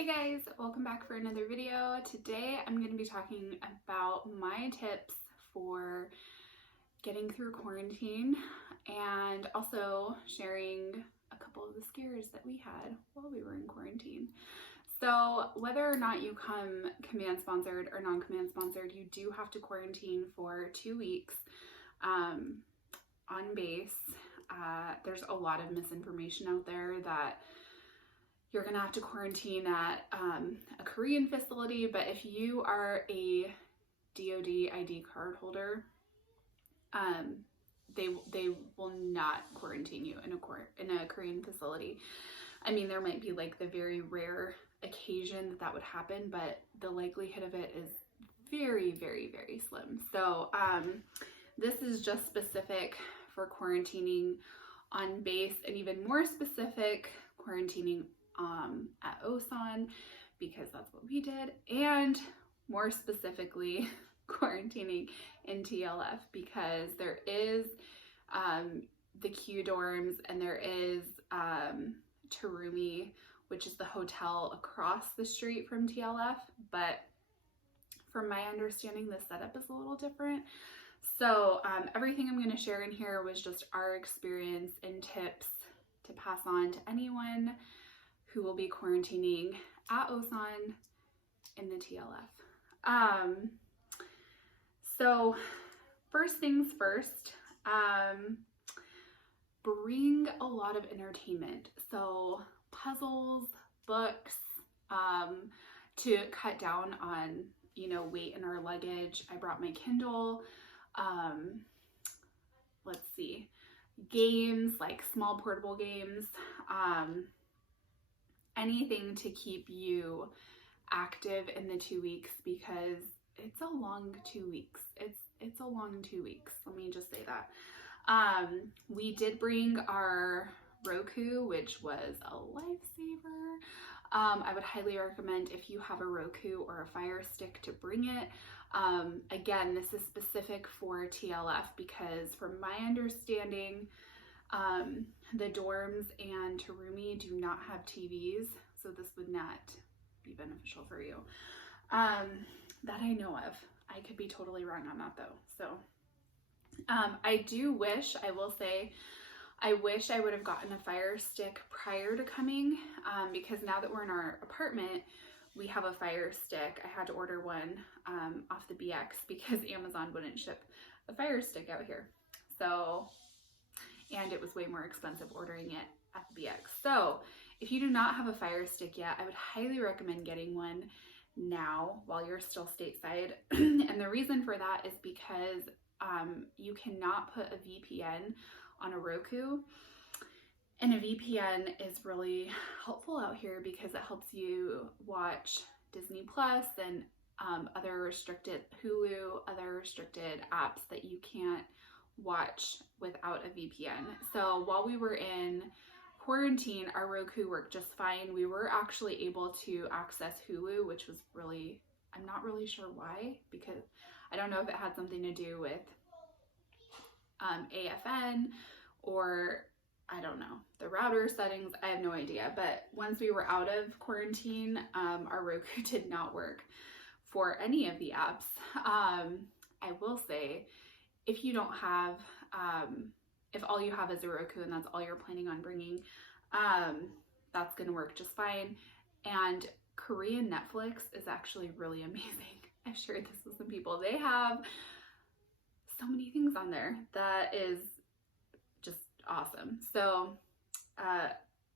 Hey guys, welcome back for another video. Today I'm going to be talking about my tips for getting through quarantine and also sharing a couple of the scares that we had while we were in quarantine. So whether or not you come command sponsored or non-command sponsored, you do have to quarantine for 2 weeks on base. There's a lot of misinformation out there that you're gonna have to quarantine at a Korean facility, but if you are a DoD ID card holder, they will not quarantine you in a Korean facility. I mean, there might be like the very rare occasion that would happen, but the likelihood of it is very, very, very slim. So this is just specific for quarantining on base, and even more specific, quarantining at Osan, because that's what we did, and more specifically quarantining in TLF, because there is the Q dorms and there is Terumi, which is the hotel across the street from TLF, but from my understanding the setup is a little different. So everything I'm going to share in here was just our experience and tips to pass on to anyone who will be quarantining at Osan in the TLF. So first things first, bring a lot of entertainment. So puzzles, books, to cut down on, weight in our luggage. I brought my Kindle. Let's see, games, like small portable games, anything to keep you active in the 2 weeks, because it's a long 2 weeks. It's a long 2 weeks. Let me just say that. We did bring our Roku, which was a lifesaver. I would highly recommend, if you have a Roku or a Fire Stick, to bring it. Again, this is specific for TLF because from my understanding, the dorms and Terumi do not have TVs, so this would not be beneficial for you. That I know of. I could be totally wrong on that though. So I will say, I wish I would have gotten a Fire Stick prior to coming, because now that we're in our apartment, we have a Fire Stick. I had to order one off the BX because Amazon wouldn't ship a Fire Stick out here. So, and it was way more expensive ordering it at the BX. So if you do not have a Fire Stick yet, I would highly recommend getting one now while you're still stateside. And the reason for that is because you cannot put a VPN on a Roku. And a VPN is really helpful out here because it helps you watch Disney Plus and other restricted Hulu, other restricted apps that you can't watch without a VPN. So while we were in quarantine, our Roku worked just fine. We were actually able to access Hulu, which was really, I'm not really sure why, because I don't know if it had something to do with AFN or I don't know, the router settings, I have no idea. But once we were out of quarantine, our Roku did not work for any of the apps. I will say, if you don't have, if all you have is a Roku and that's all you're planning on bringing, that's gonna work just fine. And Korean Netflix is actually really amazing. I've shared this with some people. They have so many things on there that is just awesome. So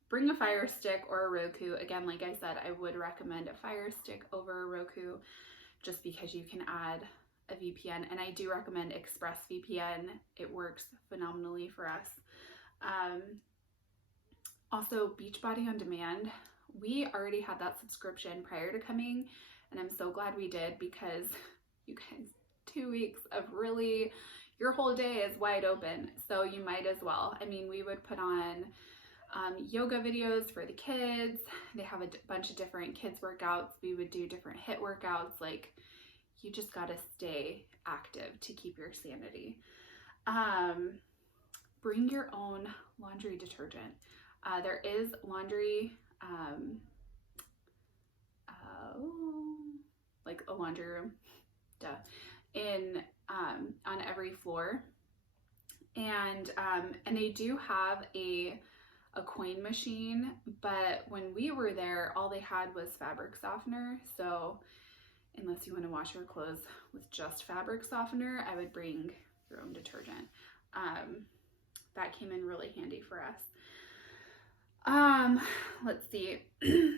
bring a Fire Stick or a Roku. Again, like I said, I would recommend a Fire Stick over a Roku just because you can add a VPN, and I do recommend ExpressVPN. It works phenomenally for us. Also, Beachbody On Demand. We already had that subscription prior to coming, and I'm so glad we did, because you guys, 2 weeks of really, your whole day is wide open, so you might as well. I mean, we would put on yoga videos for the kids. They have a bunch of different kids workouts. We would do different HIIT workouts. Like, you just gotta stay active to keep your sanity. Bring your own laundry detergent. There is laundry like a laundry room, in on every floor. And they do have a coin machine, but when we were there, all they had was fabric softener. So unless you want to wash your clothes with just fabric softener, I would bring your own detergent. That came in really handy for us. Let's see.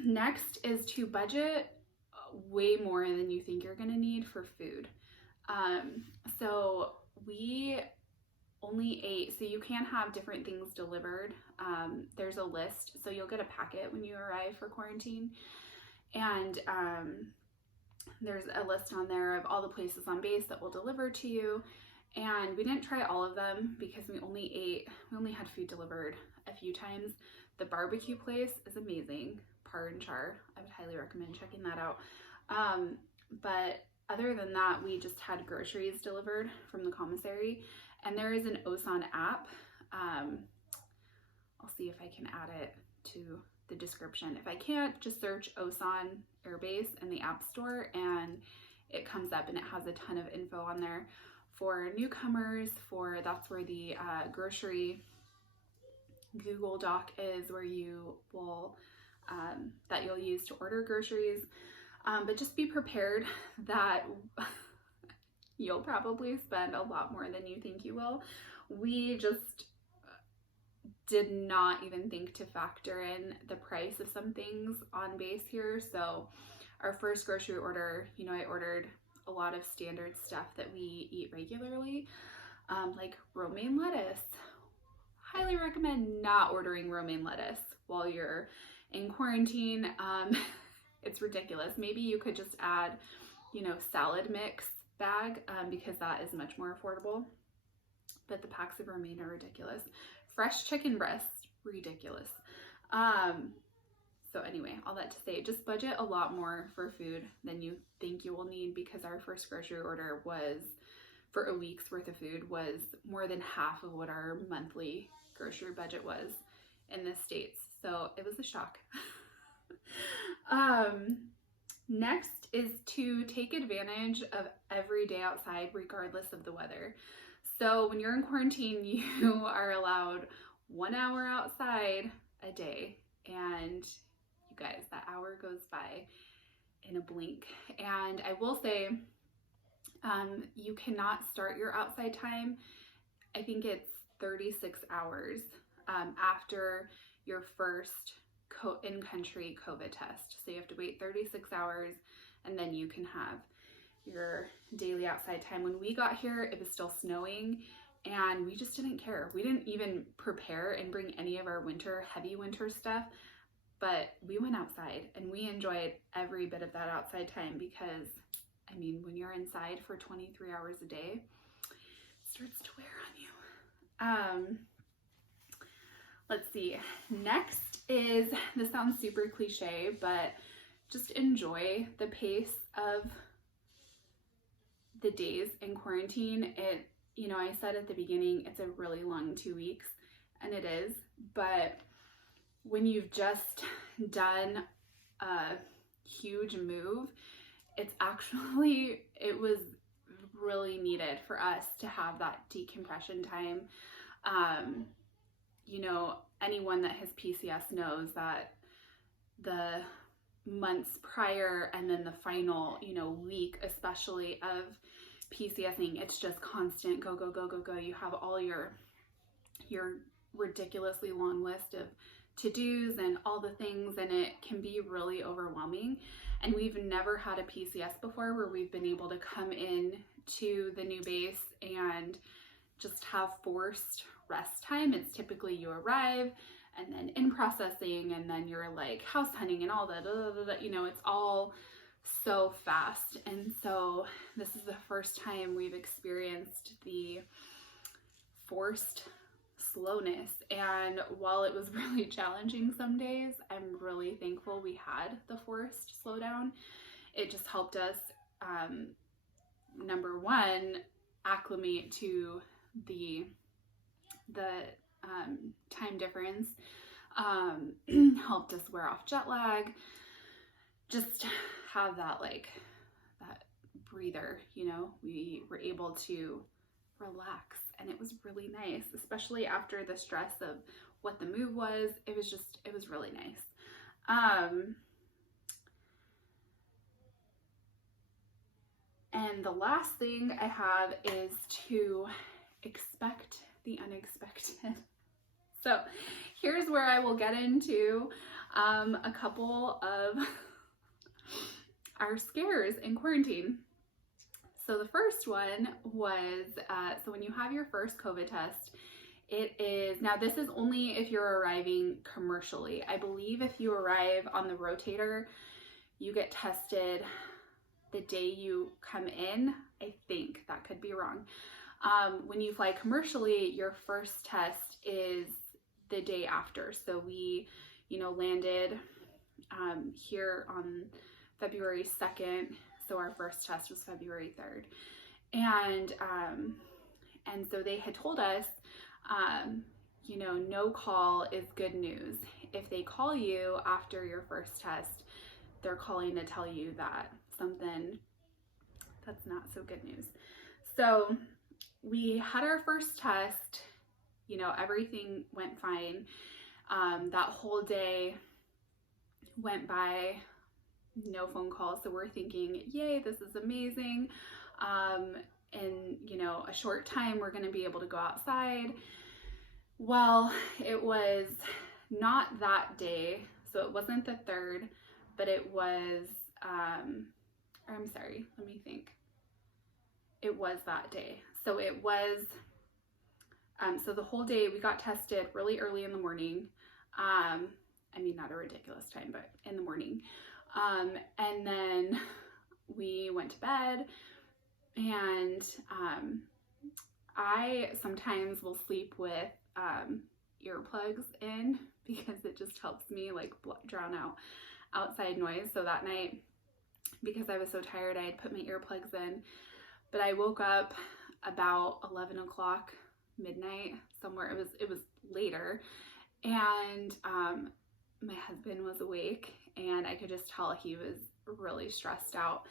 Next is to budget way more than you think you're going to need for food. So we only ate, so you can have different things delivered. There's a list, so you'll get a packet when you arrive for quarantine, and there's a list on there of all the places on base that will deliver to you. And we didn't try all of them because we only had food delivered a few times. The barbecue place is amazing, Par and Char. I would highly recommend checking that out. But other than that, we just had groceries delivered from the commissary. And there is an Osan app. I'll see if I can add it to the description. If I can't, just search Osan Air Base in the App Store and it comes up, and it has a ton of info on there for newcomers. That's where the grocery Google Doc is, where you will that you'll use to order groceries. But just be prepared that you'll probably spend a lot more than you think you will. We just did not even think to factor in the price of some things on base here. So our first grocery order, I ordered a lot of standard stuff that we eat regularly, like romaine lettuce. Highly recommend not ordering romaine lettuce while you're in quarantine. It's ridiculous. Maybe you could just add, salad mix bag, because that is much more affordable. But the packs of romaine are ridiculous. Fresh chicken breast, ridiculous. So anyway, all that to say, just budget a lot more for food than you think you will need, because our first grocery order was for a week's worth of food was more than half of what our monthly grocery budget was in the States. So it was a shock. Next is to take advantage of every day outside, regardless of the weather. So when you're in quarantine, you are allowed 1 hour outside a day. And you guys, that hour goes by in a blink. And I will say, you cannot start your outside time. I think it's 36 hours after your first in-country COVID test. So you have to wait 36 hours and then you can have your daily outside time. When we got here, it was still snowing and we just didn't care. We didn't even prepare and bring any of our heavy winter stuff, but we went outside and we enjoyed every bit of that outside time, because when you're inside for 23 hours a day, it starts to wear on you. Let's see. Next is, this sounds super cliche, but just enjoy the pace of the days in quarantine. I said at the beginning, it's a really long 2 weeks, and it is, but when you've just done a huge move, it was really needed for us to have that decompression time. Anyone that has PCS knows that the months prior and then the final, week, especially of PCSing, it's just constant go, go, go, go, go. You have all your ridiculously long list of to-dos and all the things, and it can be really overwhelming. And we've never had a PCS before where we've been able to come in to the new base and just have forced rest time. It's typically you arrive and then in processing and then you're like house hunting and all that, it's all so fast. And so this is the first time we've experienced the forced slowness. And while it was really challenging some days, I'm really thankful we had the forced slowdown. It just helped us, number one, acclimate to the time difference, helped us wear off jet lag, just have that breather, you know, we were able to relax, and it was really nice, especially after the stress of what the move was. It was really nice. And the last thing I have is to expect the unexpected. So here's where I will get into a couple of our scares in quarantine. So the first one was, so when you have your first COVID test, it is, now this is only if you're arriving commercially. I believe if you arrive on the rotator, you get tested the day you come in. I think, that could be wrong. When you fly commercially, your first test is the day after. So we, you know, landed here on February 2nd. So our first test was February 3rd. And so they had told us, you know, no call is good news. If they call you after your first test, they're calling to tell you that something that's not so good news. So we had our first test, you know, everything went fine. That whole day went by, no phone calls. So we're thinking, yay, this is amazing. In, you know, a short time, we're going to be able to go outside. Well, it was not that day. So it wasn't the 3rd, but it was, I'm sorry, let me think. It was that day. So it was, so the whole day we got tested really early in the morning. I mean, not a ridiculous time, but in the morning. And then we went to bed, and I sometimes will sleep with earplugs in because it just helps me like drown out outside noise. So that night, because I was so tired, I had put my earplugs in, but I woke up about 11 o'clock, midnight, somewhere. It was later, and my husband was awake, and I could just tell he was really stressed out.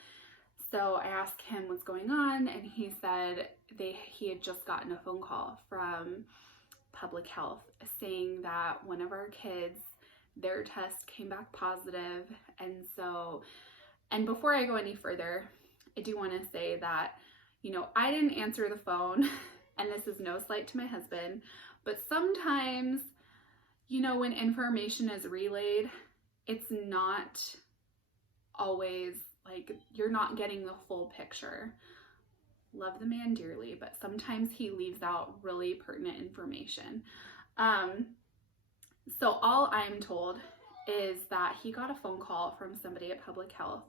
So I asked him what's going on, and he said he had just gotten a phone call from public health saying that one of our kids, their test came back positive. And before I go any further, I do want to say that, you know, I didn't answer the phone, and this is no slight to my husband, but sometimes, you know, when information is relayed, it's not always like, you're not getting the full picture. Love the man dearly, but sometimes he leaves out really pertinent information. So all I'm told is that he got a phone call from somebody at public health,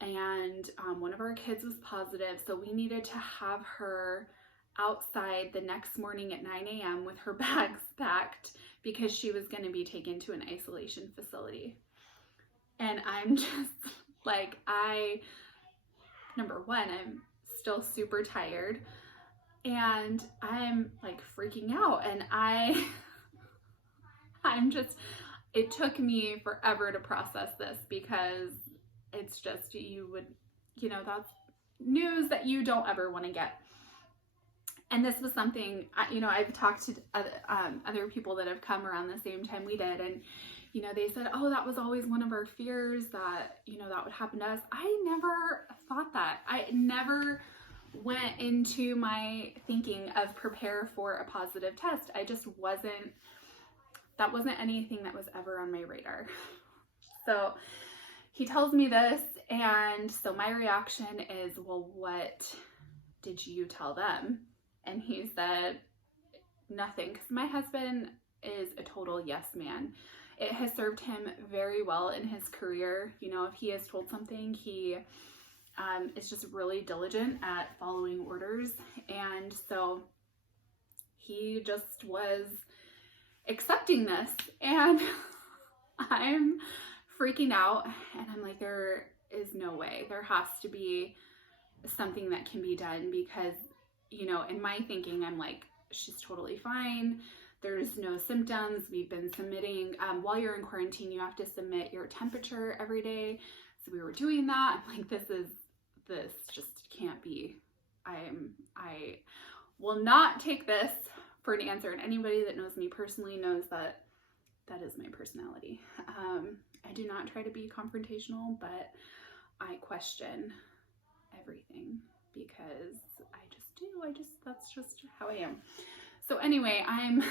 and one of our kids was positive, so we needed to have her outside the next morning at 9 a.m. with her bags packed because she was going to be taken to an isolation facility. And I'm just like, number one, I'm still super tired, and I'm like freaking out, and I'm just, it took me forever to process this because it's just, you know, that's news that you don't ever want to get. And this was something, you know, I've talked to other people that have come around the same time we did, and, you know, they said, oh, that was always one of our fears, that, you know, that would happen to us. I never thought that. I never went into my thinking of prepare for a positive test. I just wasn't, that wasn't anything that was ever on my radar. So he tells me this, and so my reaction is, well, what did you tell them? And he said, nothing, because my husband is a total yes man. It has served him very well in his career. You know, if he is told something, he is just really diligent at following orders. And so he just was accepting this, and I'm freaking out, and I'm like, there is no way. There has to be something that can be done, because, you know, in my thinking, I'm like, she's totally fine. There's no symptoms. We've been submitting, while you're in quarantine, you have to submit your temperature every day. So we were doing that. I'm like, this is this just can't be. I will not take this for an answer. And anybody that knows me personally knows that that is my personality. I do not try to be confrontational, but I question everything because I just do. That's just how I am. So anyway, I'm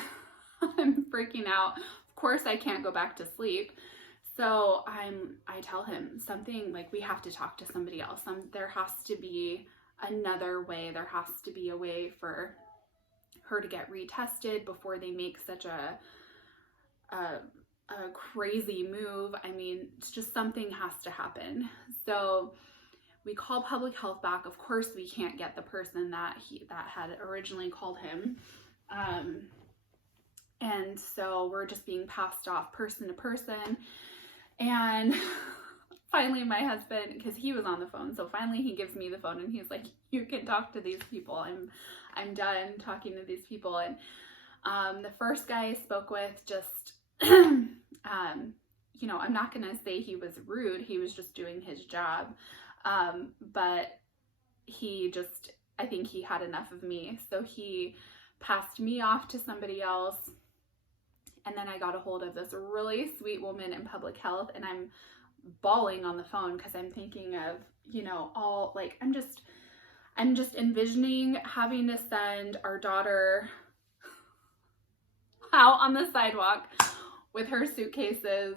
freaking out. Of course I can't go back to sleep. So I tell him something, like, we have to talk to somebody else. There has to be another way. There has to be a way for her to get retested before they make such a crazy move. I mean, it's just, something has to happen. So we call public health back. Of course, we can't get the person that had originally called him. And so we're just being passed off person to person. And finally my husband, because he was on the phone, so finally he gives me the phone and he's like, you can talk to these people. I'm done talking to these people. And the first guy I spoke with just, you know, I'm not going to say he was rude. He was just doing his job. But he just, I think he had enough of me. So he passed me off to somebody else. And then I got a hold of this really sweet woman in public health, and I'm bawling on the phone because I'm thinking of, you know, all, like, I'm just envisioning having to send our daughter out on the sidewalk with her suitcases,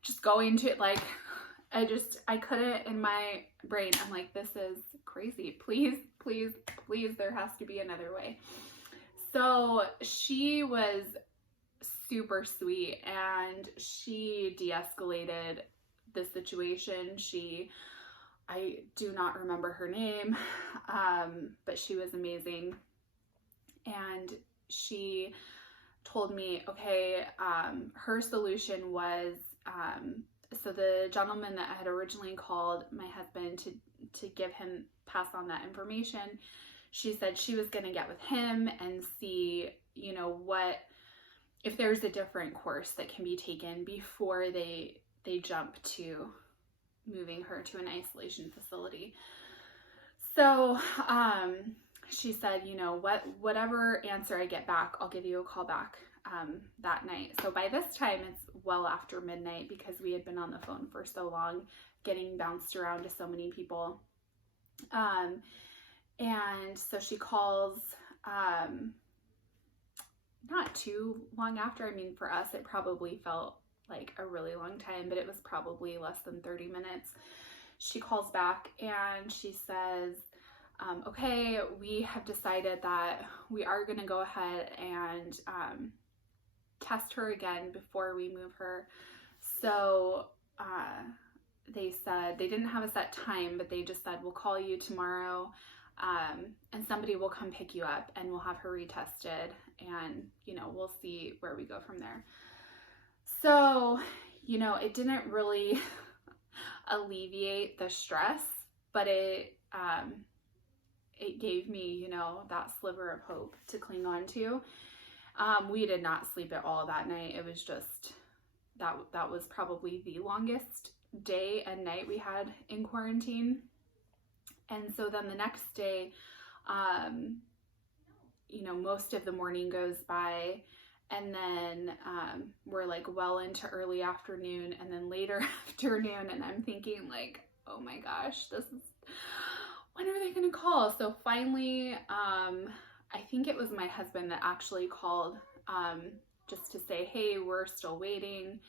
just going to, like, I couldn't, in my brain, I'm like, this is crazy. Please, please, please, there has to be another way. So she was super sweet and she de-escalated the situation. I do not remember her name, but she was amazing. And she told me, okay, her solution was, so the gentleman that had originally called my husband to give him, pass on that information, she said she was going to get with him and see, you know, if there's a different course that can be taken before they jump to moving her to an isolation facility. So she said, you know, whatever answer I get back, I'll give you a call back that night. So by this time, it's well after midnight because we had been on the phone for so long, getting bounced around to so many people. And so she calls, not too long after. I mean, for us, it probably felt like a really long time, but it was probably less than 30 minutes. She calls back and she says, okay, we have decided that we are going to go ahead and test her again before we move her. So they said they didn't have a set time, but they just said, we'll call you tomorrow and somebody will come pick you up and we'll have her retested and, you know, we'll see where we go from there. So, you know, it didn't really alleviate the stress, but it gave me, you know, that sliver of hope to cling on to. We did not sleep at all that night. It was just, that was probably the longest day and night we had in quarantine. And so then the next day, you know, most of the morning goes by and then we're like well into early afternoon and then later afternoon. And I'm thinking like, oh my gosh, when are they going to call? So finally, I think it was my husband that actually called just to say, hey, we're still waiting.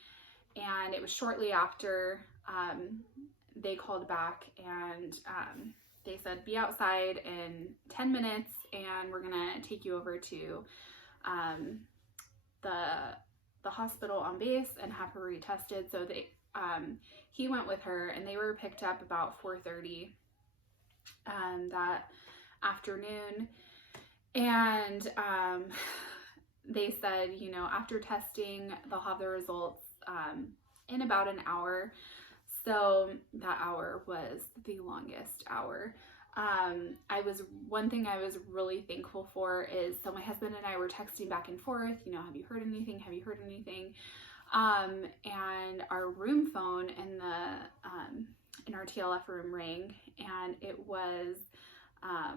And it was shortly after they called back and they said, be outside in 10 minutes and we're going to take you over to the hospital on base and have her retested. So he went with her and they were picked up about 4:30 that afternoon. And they said, you know, after testing, they'll have the results in about an hour. So that hour was the longest hour. One thing I was really thankful for is, so my husband and I were texting back and forth, you know, have you heard anything? Have you heard anything? And our room phone in our TLF room rang and it was a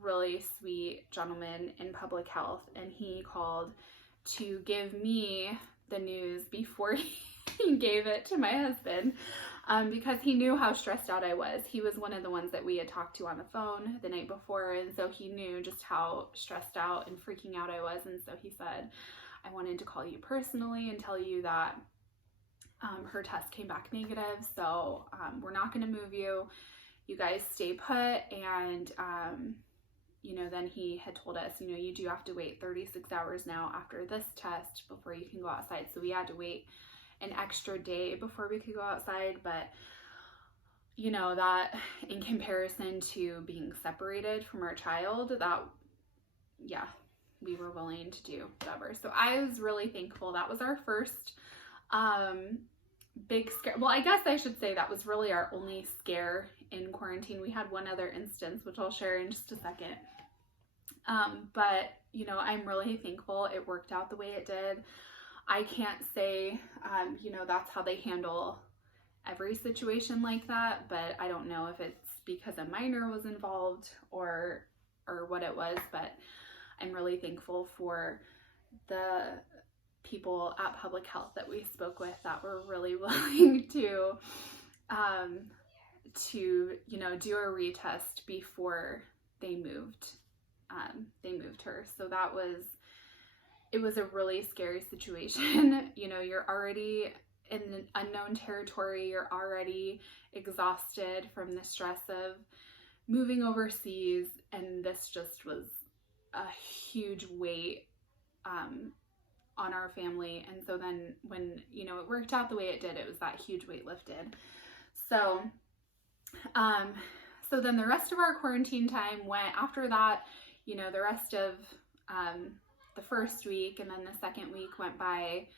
really sweet gentleman in public health, and he called to give me the news before he gave it to my husband, because he knew how stressed out I was. He was one of the ones that we had talked to on the phone the night before, and so he knew just how stressed out and freaking out I was. And so he said, I wanted to call you personally and tell you that her test came back negative, so we're not going to move you. You guys stay put. And you know, then he had told us, you know, you do have to wait 36 hours now after this test before you can go outside. So we had to wait an extra day before we could go outside. But you know, that in comparison to being separated from our child, that, yeah, we were willing to do whatever. So I was really thankful. That was our first big scare. Well, I guess I should say that was really our only scare in quarantine. We had one other instance, which I'll share in just a second. But you know, I'm really thankful it worked out the way it did. I can't say, you know, that's how they handle every situation like that, but I don't know if it's because a minor was involved or what it was, but I'm really thankful for the people at public health that we spoke with that were really willing to you know, do a retest before they moved her. So it was a really scary situation. You know, you're already in an unknown territory, you're already exhausted from the stress of moving overseas, and this just was a huge weight on our family. And so then when, you know, it worked out the way it did, it was that huge weight lifted. So so then the rest of our quarantine time went after that. You know, the rest of the first week and then the second week went by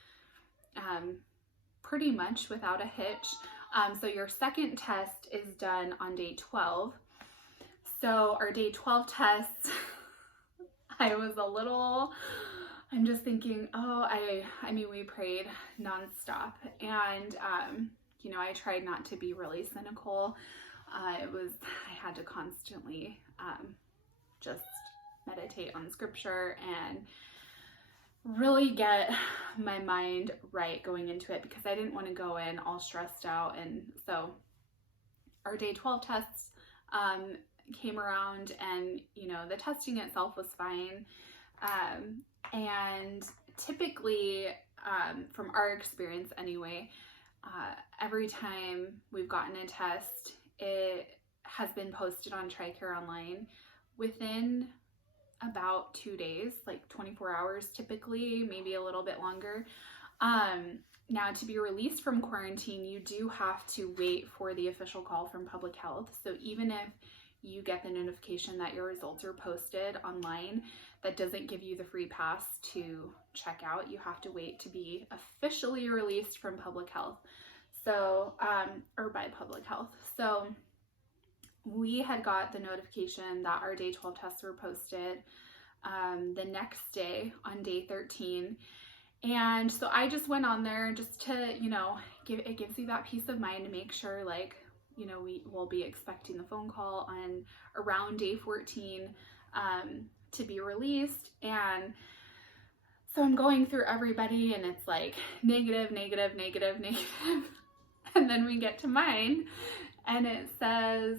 pretty much without a hitch. So your second test is done on day 12. So our day 12 tests, I'm just thinking, oh, I mean, we prayed nonstop, and you know, I tried not to be really cynical. I had to constantly just meditate on scripture and really get my mind right going into it, because I didn't want to go in all stressed out. And so our day 12 tests came around, and you know, the testing itself was fine. And typically, from our experience anyway, every time we've gotten a test, it has been posted on TRICARE Online within about 2 days, like 24 hours typically, maybe a little bit longer. Now, to be released from quarantine, you do have to wait for the official call from public health. So even if you get the notification that your results are posted online, that doesn't give you the free pass to check out. You have to wait to be officially released from public health. So, or by public health. So we had got the notification that our day 12 tests were posted the next day on day 13. And so I just went on there just to, you know, it gives you that peace of mind to make sure, like, you know, we will be expecting the phone call on around day 14 to be released. And so I'm going through everybody, and it's like negative, negative, negative, negative. And then we get to mine, and it says,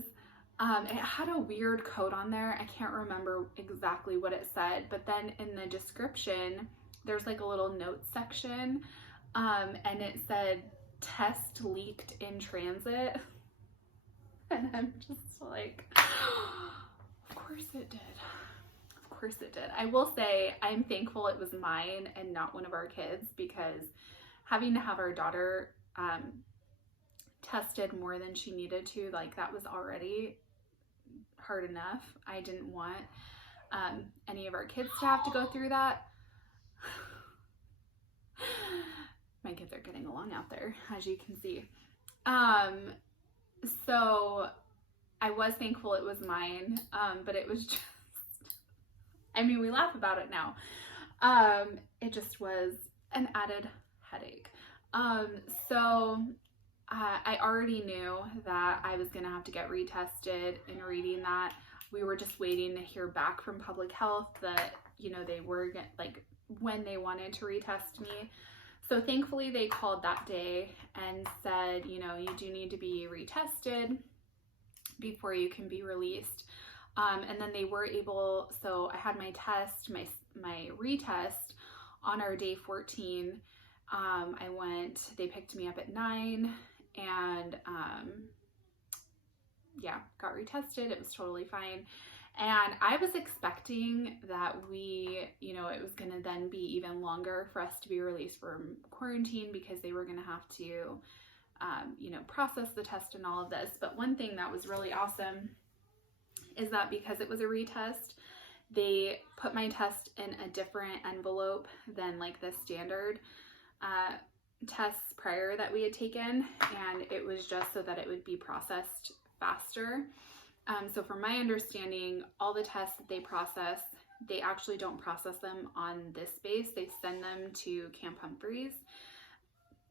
it had a weird code on there. I can't remember exactly what it said, but then in the description, there's like a little notes section, and it said, test leaked in transit. And I'm just like, of course it did. Of course it did. I will say I'm thankful it was mine and not one of our kids, because having to have our daughter tested more than she needed to, like, that was already hard enough. I didn't want any of our kids to have to go through that. My kids are getting along out there, as you can see. So I was thankful it was mine, but it was just, I mean, we laugh about it now. It just was an added headache. So I already knew that I was going to have to get retested. In reading that, we were just waiting to hear back from public health that, you know, they were like when they wanted to retest me. So thankfully they called that day and said, you know, you do need to be retested before you can be released. And then they were able, so I had my test, my retest on our day 14. I went, they picked me up at 9 and yeah, got retested. It was totally fine. And I was expecting that you know, it was going to then be even longer for us to be released from quarantine because they were going to have to, you know, process the test and all of this. But one thing that was really awesome is that because it was a retest, they put my test in a different envelope than like the standard tests prior that we had taken, and it was just so that it would be processed faster. So from my understanding, all the tests that they process, they actually don't process them on this base. They send them to Camp Humphreys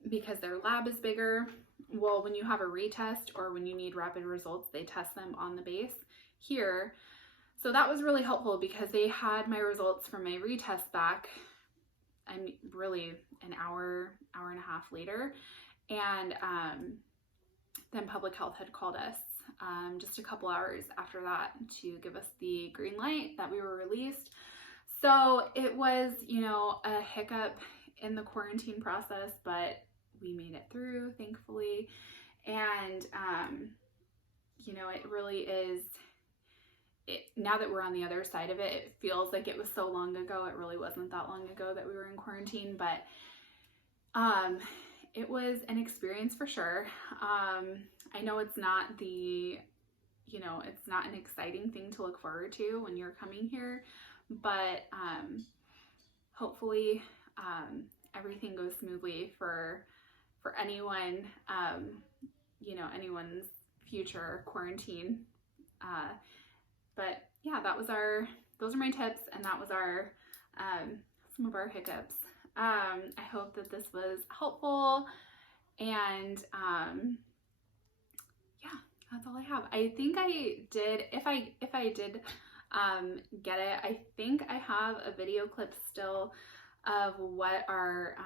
because their lab is bigger. Well, when you have a retest or when you need rapid results, they test them on the base here. So that was really helpful because they had my results from my retest back, I'm really an hour and a half later. And then public health had called us just a couple hours after that to give us the green light that we were released. So it was, you know, a hiccup in the quarantine process, but we made it through, thankfully. And, you know, it really is, now that we're on the other side of it, it feels like it was so long ago. It really wasn't that long ago that we were in quarantine, but it was an experience for sure. I know it's not the, you know, it's not an exciting thing to look forward to when you're coming here, but hopefully everything goes smoothly for anyone, you know, anyone's future quarantine. But yeah, those are my tips, and that was some of our hiccups. I hope that this was helpful, and yeah, that's all I have. I think I did, if I did get it, I think I have a video clip still of what our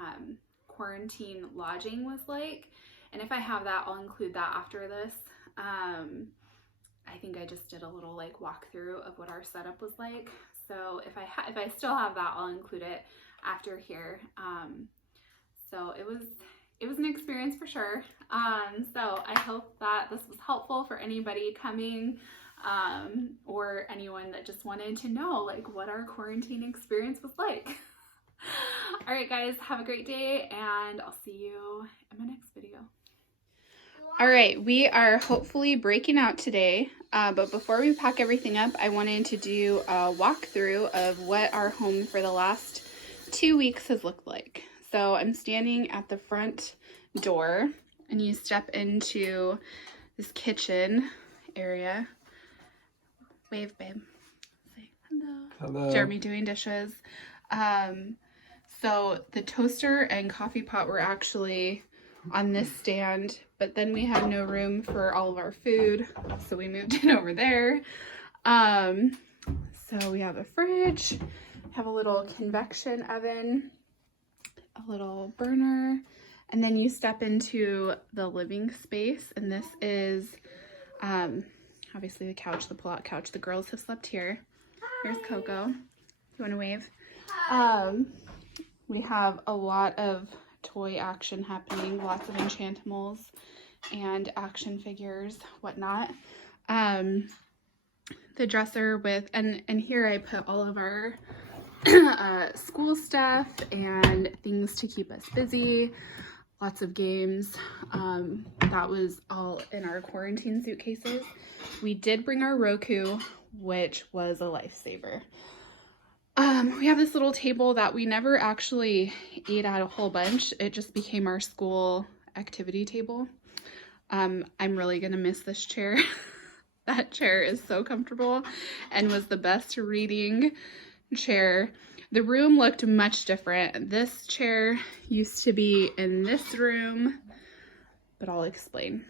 quarantine lodging was like, and if I have that, I'll include that after this. I think I just did a little like walkthrough of what our setup was like. So if I still have that, I'll include it after here. So it was an experience for sure. So I hope that this was helpful for anybody coming, or anyone that just wanted to know like what our quarantine experience was like. All right, guys, have a great day, and I'll see you in my next video. All right, we are hopefully breaking out today, but before we pack everything up, I wanted to do a walkthrough of what our home for the last 2 weeks has looked like. So I'm standing at the front door, and you step into this kitchen area. Wave, babe. Say hello. Hello. Jeremy doing dishes. So the toaster and coffee pot were actually on this stand, but then we had no room for all of our food, so we moved it over there. So we have a fridge, have a little convection oven, a little burner, and then you step into the living space, and this is obviously the couch, the pull-out couch. The girls have slept here. Here's Coco. You want to wave? We have a lot of toy action happening, lots of Enchantimals and action figures, whatnot. The dresser with, and here I put all of our school stuff and things to keep us busy, lots of games. That was all in our quarantine suitcases. We did bring our Roku, which was a lifesaver. We have this little table that we never actually ate at a whole bunch. It just became our school activity table. I'm really gonna miss this chair. That chair is so comfortable and was the best reading chair. The room looked much different. This chair used to be in this room. but I'll explain.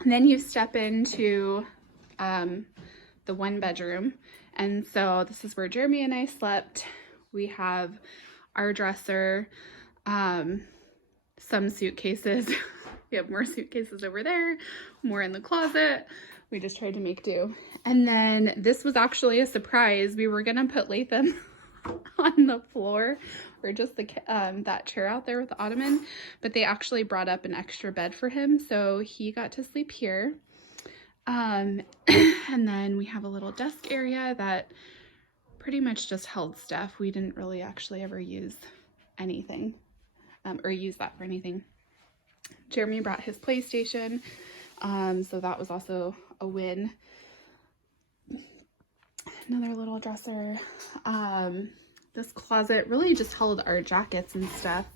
And then you step into the 1 bedroom. And so this is where Jeremy and I slept. We have our dresser, some suitcases. We have more suitcases over there, more in the closet. We just tried to make do. And then this was actually a surprise. We were gonna put Latham on the floor, or just the that chair out there with the ottoman, but they actually brought up an extra bed for him, so he got to sleep here. And then we have a little desk area that pretty much just held stuff. We didn't really actually ever use anything, or use that for anything. Jeremy brought his PlayStation, so that was also a win. Another little dresser. This closet really just held our jackets and stuff,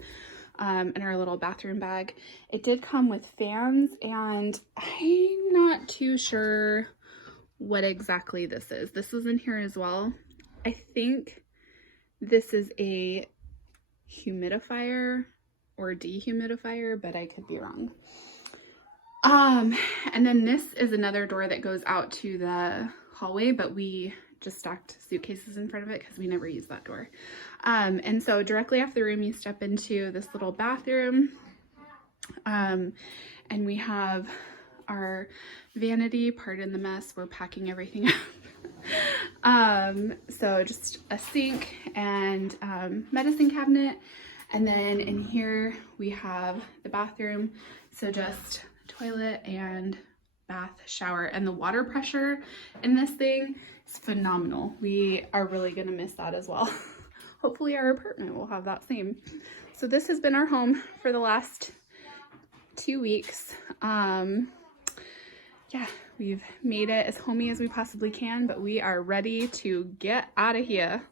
and our little bathroom bag. It did come with fans, and I'm not too sure what exactly this is. This is in here as well. I think this is a humidifier or dehumidifier, but I could be wrong. And then this is another door that goes out to the hallway, but we just stacked suitcases in front of it because we never use that door. And so directly off the room, you step into this little bathroom, and we have our vanity. Pardon the mess, we're packing everything up. So just a sink and medicine cabinet, and then in here we have the bathroom, so just toilet and bath, shower, and the water pressure in this thing is phenomenal. We are really gonna miss that as well. Hopefully our apartment will have that same. So this has been our home for the last 2 weeks. Yeah, we've made it as homey as we possibly can, but we are ready to get out of here.